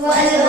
والقلم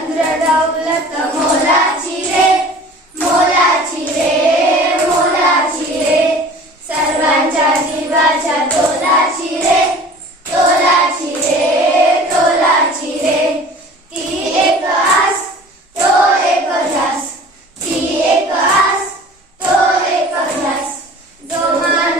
चंद्र डौलत मोलाची रे सर्वांच्या जीवाच्या तोलाची रे तोलाची रे तोलाची रे. ती एक तो एक ती एक तो एक झास जो मान